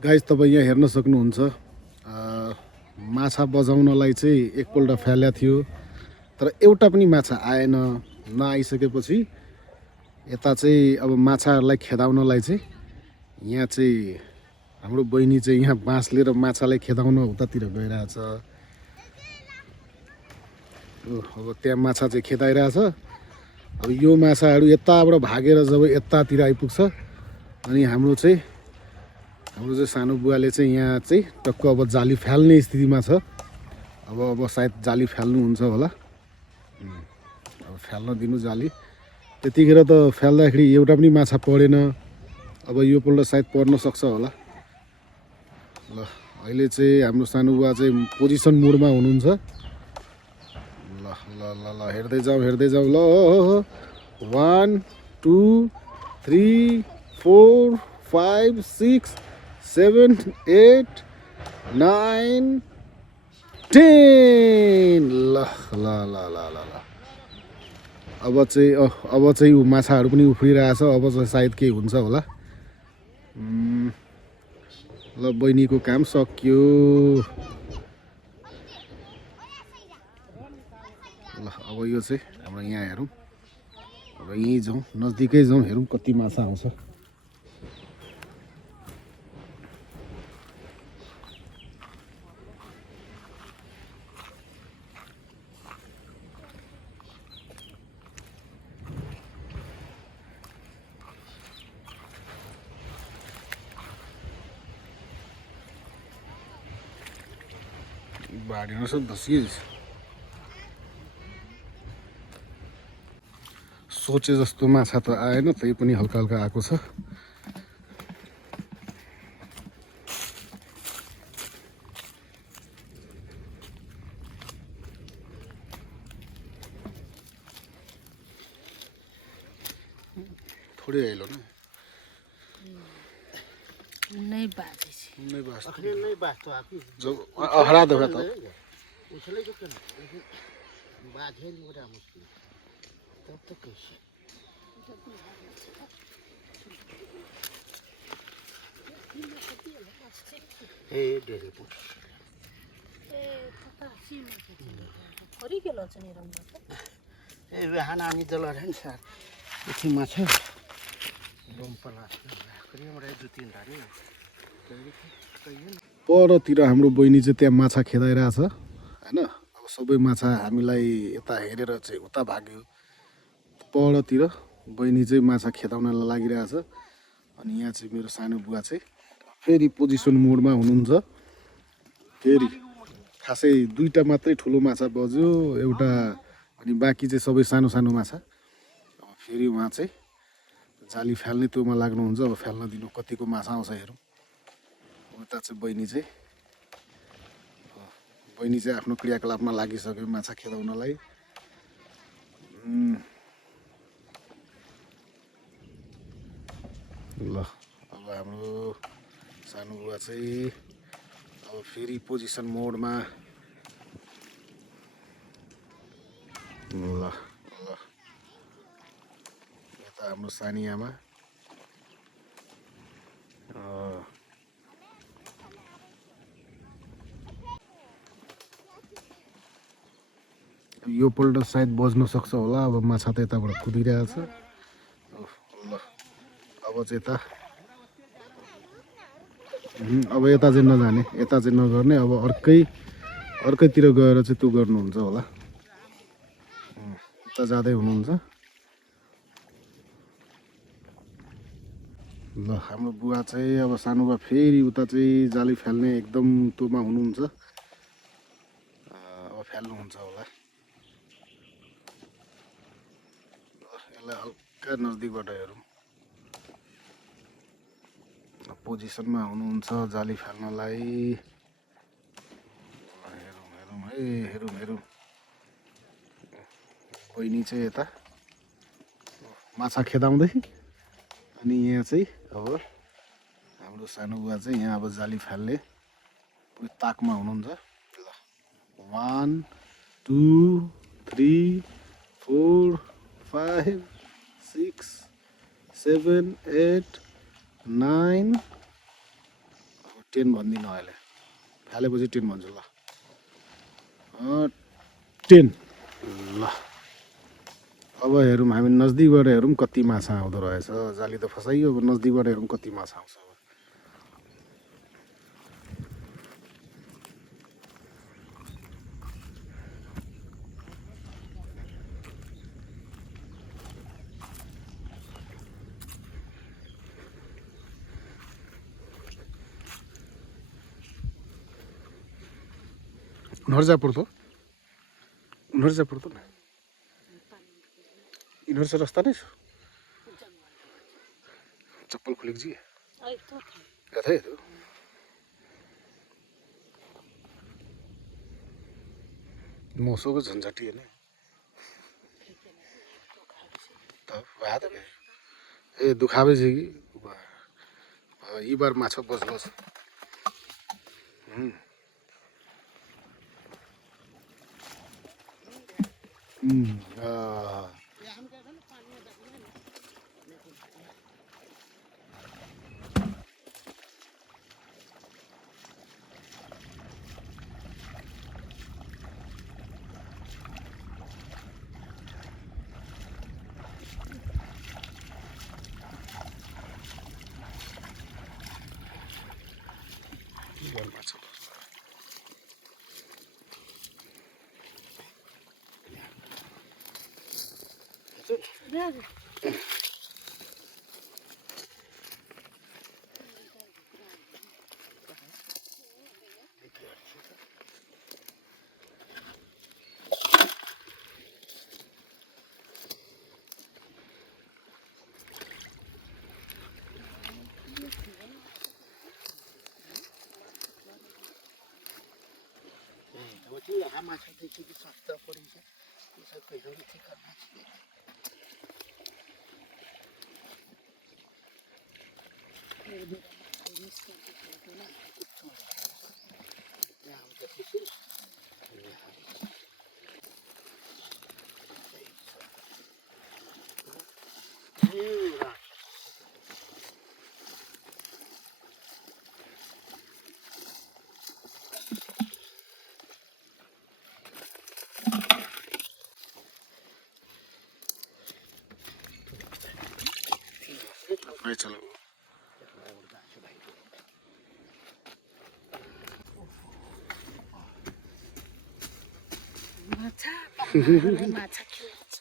Guys तपाईँ यहाँ हेर्न सक्नुहुन्छ माछा बजाउनलाई चाहिँ एकपल्ट फ्यालेको थियो तर एउटा पनि माछा आएन। नआइसकेपछि यता चाहिँ अब माछाहरूलाई खेदाउनलाई चाहिँ यहाँ चाहिँ हाम्रो बहिनी चाहिँ यहाँ बाँस लिएर माछालाई खेदाउन उतातिर गइरहेछ। अब त्यहाँ माछा चाहिँ खेदाइरहेछ। अब यो माछाहरू यताबाट भागेर जब यतातिर आइपुग्छ अनि हाम्रो सानो बुवाले चाहिँ यहाँ चाहिँ टक्क अब जाली फाल्ने स्थितिमा छ। अब सायद जाली फाल्नुहुन्छ होला। अब फाल्न दिनु जाली। त्यतिखेर त फाल्दाखेरि एउटा पनि माछा परेन। अब योपल्ट सायद पर्न सक्छ होला। ल अहिले चाहिँ हाम्रो सानो बुवा चाहिँ पोजिसन मोडमा हुनुहुन्छ। ल ल ल ल हेर्दै जाउँ ल 1 2 3 4 5 6 7 8 9 10 ल ल ल ल ल ल अब चाहिँ ऊ माछाहरू पनि उफ्रिरहेछ। अब चाहिँ सायद केही हुन्छ होला। ल बहिनीको काम सक्यो। ल अब यो चाहिँ हाम्रो यहाँ हेरौँ। अब यहीँ जाउँ, नजिकै जाउँ, हेरौँ कति माछा आउँछ। बाढी सब धसिएछ। सोचे जस्तो माछा त आएन, त्यही पनि हल्का हल्का आएको छ। थोरै आइलो न नहीं बात है नहीं बस अखने नहीं बात तो आपकी जो हरा दो तो उछले जो क्या बात है नहीं बड़ा मुश्किल तब तक कैसे ए डेरे पुट ए पता सीमा फरी गेलो छ नि रंग ए बिहान हामी दल रहन सर इति माछा बम पला करियो मरे दुई धारी परतिर हाम्रो बहिनी चाहिँ त्यहाँ माछा खेदाइरहेछ हैन। अब सबै माछा हामीलाई यता हेरेर चाहिँ उता भाग्यो। परतिर बहिनी चाहिँ माछा खेदाउनलाई लागिरहेछ। अनि यहाँ चाहिँ मेरो सानो बुवा चाहिँ फेरि पोजिसन मोडमा हुनुहुन्छ। फेरि खासै दुईटा मात्रै ठुलो माछा बज्यो, एउटा अनि बाँकी चाहिँ सबै सानो सानो माछा। अब फेरि उहाँ चाहिँ जाली फाल्ने त्योमा लाग्नुहुन्छ। अब फाल्न दिनु कतिको माछा आउँछ हेरौँ। उता चाहिँ बहिनी चाहिँ आफ्नो क्रियाकलापमा लागिसक्यो माछा खेदाउनलाई। ल अब हाम्रो सानो बुवा चाहिँ अब फेरि पोजिसन मोडमा। ल ल यता हाम्रो सानी आमा यो पल्ट सायद बज्न सक्छ होला। अब माछा त यताबाट कुदिरहेछ। ल अब चाहिँ यता चाहिँ नजाने, यता चाहिँ नगर्ने। अब अर्कैतिर गएर चाहिँ त्यो गर्नुहुन्छ होला। उता जाँदै हुनुहुन्छ। ल हाम्रो बुवा चाहिँ अब सानो बुवा फेरि उता चाहिँ जाली फाल्ने एकदम त्योमा हुनुहुन्छ। अब फाल्नुहुन्छ होला। यसलाई हल्का नजिकबाट हेरौँ। पोजिसनमा हुनुहुन्छ जाली फाल्नलाई। हेरौँ बहिनी चाहिँ यता माछा खेदाउँदै अनि यहाँ चाहिँ अब हाम्रो सानो बुवा चाहिँ यहाँ अब जाली फाल्ने ताकमा हुनुहुन्छ। ल 1 2 3 4 5 6 7 8 9 अब 10 भन्दिनँ अहिले हालेपछि 10 भन्छु ल 10 ल अब हेरौँ हामी नजदिकबाट हेरौँ कति माछा आउँदो रहेछ जाली त फसाइयो अब नजदिकबाट हेरौँ कति माछा आउँछ अब उनीहरू जा पर्दो न यिनीहरू चाहिँ रस्ता नै छ चप्पल खोलेको जी आई तो था कतै हेर्नु मौसमको झन्झटी होइन त भए त ए दुखाबै छ कि यी बार माछा बस्नुहोस् माछा राज अब त्यो यहाँ माछा चाहिँ के सस्ता परिन्छ त्यसो कहिले चाहिँ गर्न यहाँ आउँछ त्यसै भाइ चलो माछा माछा खेल्छ